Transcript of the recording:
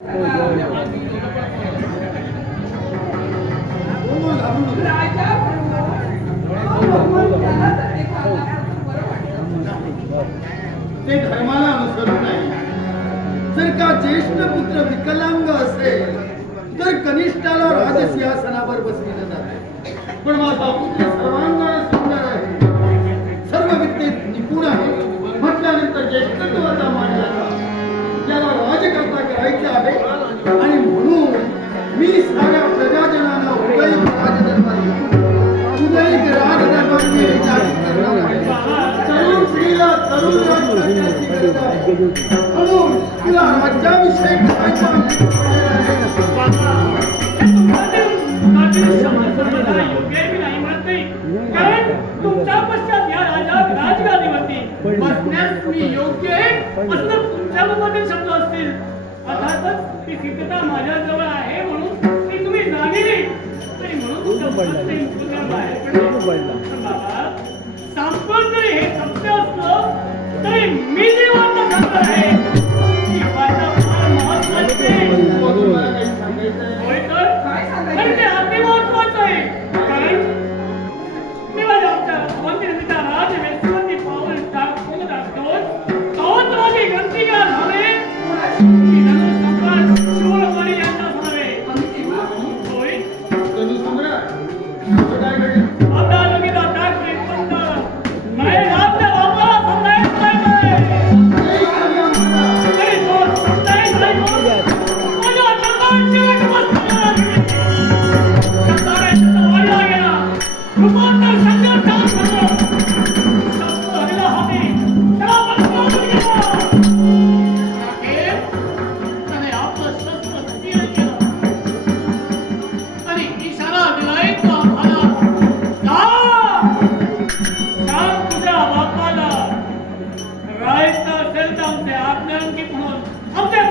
ते धर्माला अनुसरून नाही. जर का ज्येष्ठ पुत्र विकलांग असेल तर कनिष्ठाला राजसिंहासनावर बसविलं जाते. पण माझा पुत्र सर्वांगाने सुंदर आहे, सर्व विद्येत निपुण आहे म्हटल्यानंतर ज्येष्ठत्वाचा मान द्यावा. त्याला राजकर्ता करायचं आहे आणि म्हणून मी साऱ्या प्रजाजनांना उदयिक राजदरबार मी जाहीर करणार आहे. तरुण पिढीला तरुण राजकारणाची गरज आहे. म्हणून तुला राज्याभिषेक करायचा तुमच्या पश्चात या राजगादीवरती बसण्यास मी योग्य आहे असं तुमच्या मनातील शब्द असतील. अर्थातच ती सिद्धता माझ्याजवळ आहे म्हणून ती तुम्ही जाणली तरी म्हणून बाबा संपत जरी हे सत्य असलं तरी मी जीवन सांगत आहे की माझा फार महत्वाचे होय तर ते अति महत्वाचं आहे. कारण मी माझ्या मंदिराचा राज वेसवंती पाऊल टाकून टाकतो तोच माझी गंतिका झाले की नंतर सम्राट शिवराय यांना झाले. होय आता लगेच अटॅक करत नाही. आपल्या बापाला समजायचं तरी तो समजायचं नाही. माझ्या दरबारची वाट बसणार वाढला गेला रूपांतर संघर्ष आमच्या